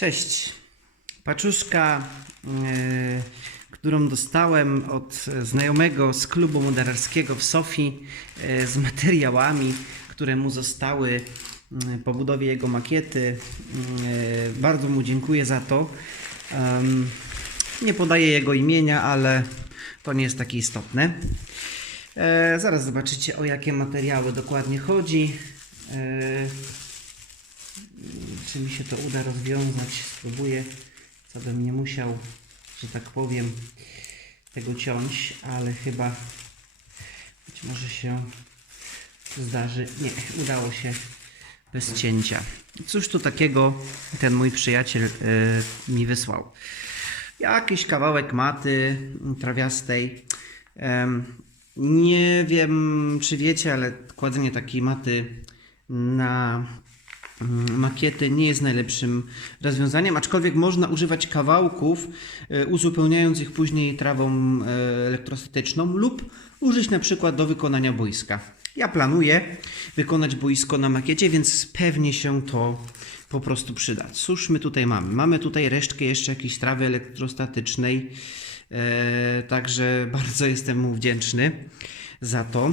Cześć. Paczuszka, e, którą dostałem od znajomego z klubu modelarskiego w Sofii e, z materiałami, które mu zostały mm, po budowie jego makiety. E, Bardzo mu dziękuję za to. Em, Nie podaję jego imienia, ale to nie jest takie istotne. E, Zaraz zobaczycie o jakie materiały dokładnie chodzi. E, czy mi się to uda rozwiązać, spróbuję, co bym nie musiał, że tak powiem, tego ciąć, ale chyba być może się zdarzy. Nie, udało się bez cięcia. Cóż tu takiego ten mój przyjaciel e, mi wysłał? Jakiś kawałek maty trawiastej. Nie wiem, czy wiecie, ale kładzenie takiej maty na makiety nie jest najlepszym rozwiązaniem, aczkolwiek można używać kawałków, e, uzupełniając ich później trawą e, elektrostatyczną lub użyć na przykład do wykonania boiska. Ja planuję wykonać boisko na makiecie, więc pewnie się to po prostu przyda. Cóż my tutaj mamy? Mamy tutaj resztkę jeszcze jakiejś trawy elektrostatycznej, e, także bardzo jestem mu wdzięczny za to.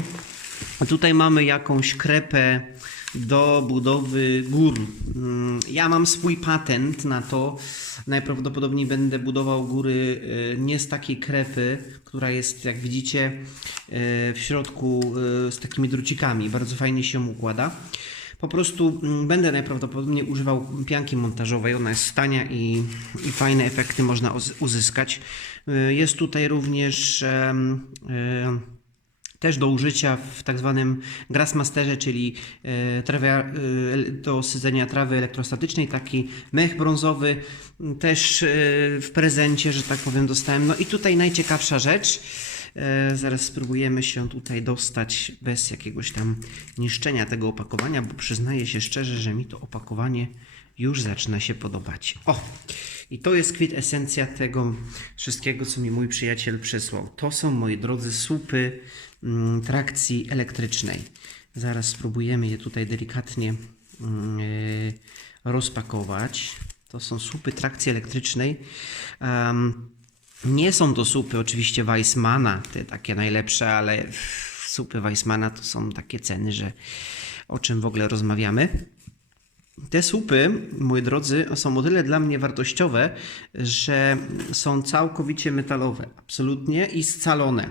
Tutaj mamy jakąś krepę do budowy gór. Mm, Ja mam swój patent na to. Najprawdopodobniej będę budował góry e, nie z takiej krepy, która jest, jak widzicie, e, w środku e, z takimi drucikami. Bardzo fajnie się układa. Po prostu mm, będę najprawdopodobniej używał pianki montażowej. Ona jest tania i, i fajne efekty można uz- uzyskać. Jest tutaj również. em, em, też do użycia w tak zwanym Grassmasterze, czyli e, trawia, e, do sydzenia trawy elektrostatycznej, taki mech brązowy, też e, w prezencie, że tak powiem, dostałem. No i tutaj najciekawsza rzecz, zaraz spróbujemy się tutaj dostać bez jakiegoś tam niszczenia tego opakowania, bo przyznaję się szczerze, że mi to opakowanie już zaczyna się podobać. O! I to jest kwintesencja tego wszystkiego, co mi mój przyjaciel przysłał. To są, moi drodzy, słupy mm, trakcji elektrycznej. Zaraz spróbujemy je tutaj delikatnie mm, e, rozpakować. To są słupy trakcji elektrycznej. Nie są to słupy oczywiście Weissmana, te takie najlepsze, ale pff, słupy Weissmana to są takie ceny, że o czym w ogóle rozmawiamy. Te słupy, moi drodzy, są o tyle dla mnie wartościowe, że są całkowicie metalowe, absolutnie i scalone.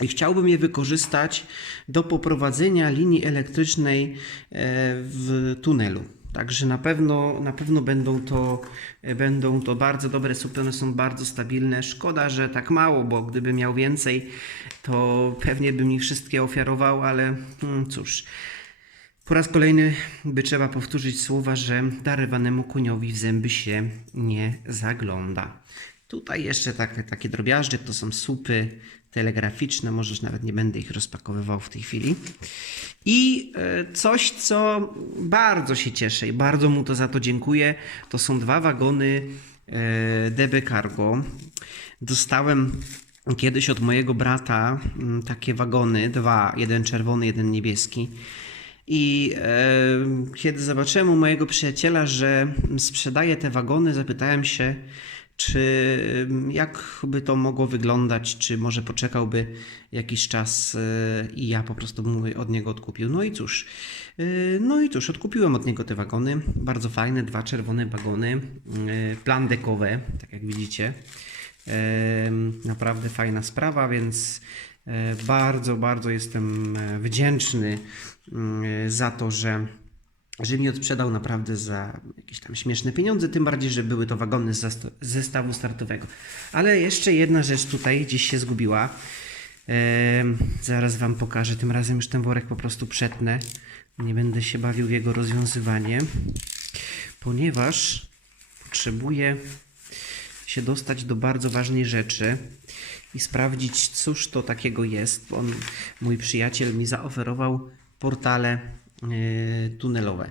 I chciałbym je wykorzystać do poprowadzenia linii elektrycznej e, w tunelu. Także na pewno, na pewno będą, to, e, będą to bardzo dobre słupy, one są bardzo stabilne. Szkoda, że tak mało, bo gdyby miał więcej, to pewnie bym ich wszystkie ofiarował, ale hmm, cóż. Po raz kolejny by trzeba powtórzyć słowa, że darywanemu koniowi w zęby się nie zagląda. Tutaj jeszcze takie, takie to są słupy telegraficzne, możesz nawet nie będę ich rozpakowywał w tej chwili. I e, coś, co bardzo się cieszę i bardzo mu to za to dziękuję, to są dwa wagony e, DB Cargo. Dostałem kiedyś od mojego brata mm, takie wagony, dwa, jeden czerwony, jeden niebieski. I e, kiedy zobaczyłem u mojego przyjaciela, że sprzedaje te wagony, zapytałem się, czy em, jak by to mogło wyglądać, czy może poczekałby jakiś czas e, i ja po prostu bym od niego odkupił. No i cóż, e, no i cóż, odkupiłem od niego te wagony, bardzo fajne, dwa czerwone wagony, e, plan dekowe, tak jak widzicie. Naprawdę fajna sprawa, więc bardzo, bardzo jestem wdzięczny mm, za to, że, że mi odsprzedał naprawdę za jakieś tam śmieszne pieniądze, tym bardziej, że były to wagony z zestawu startowego. Ale jeszcze jedna rzecz tutaj gdzieś się zgubiła. Em, zaraz Wam pokażę, tym razem już ten worek po prostu przetnę. Nie będę się bawił w jego rozwiązywanie, ponieważ potrzebuję się dostać do bardzo ważnej rzeczy i sprawdzić, cóż to takiego jest. On, mój przyjaciel mi zaoferował portale tunelowe.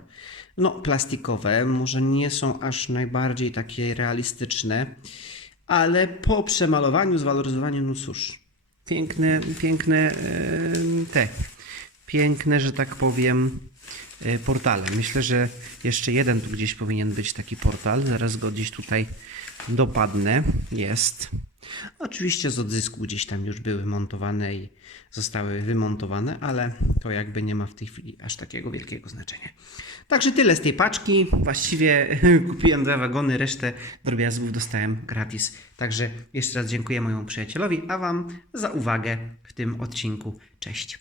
No, plastikowe, może nie są aż najbardziej takie realistyczne, ale po przemalowaniu, zwaloryzowaniu, no cóż, piękne, piękne e, te, piękne, że tak powiem, e, portale. Myślę, że jeszcze jeden tu gdzieś powinien być taki portal. Zaraz go gdzieś tutaj dopadnę. Jest. Oczywiście z odzysku gdzieś tam już były montowane i zostały wymontowane, ale to jakby nie ma w tej chwili aż takiego wielkiego znaczenia. Także tyle z tej paczki. Właściwie kupiłem dwa wagony, resztę drobiazgów dostałem gratis. Także jeszcze raz dziękuję mojemu przyjacielowi, a Wam za uwagę w tym odcinku. Cześć.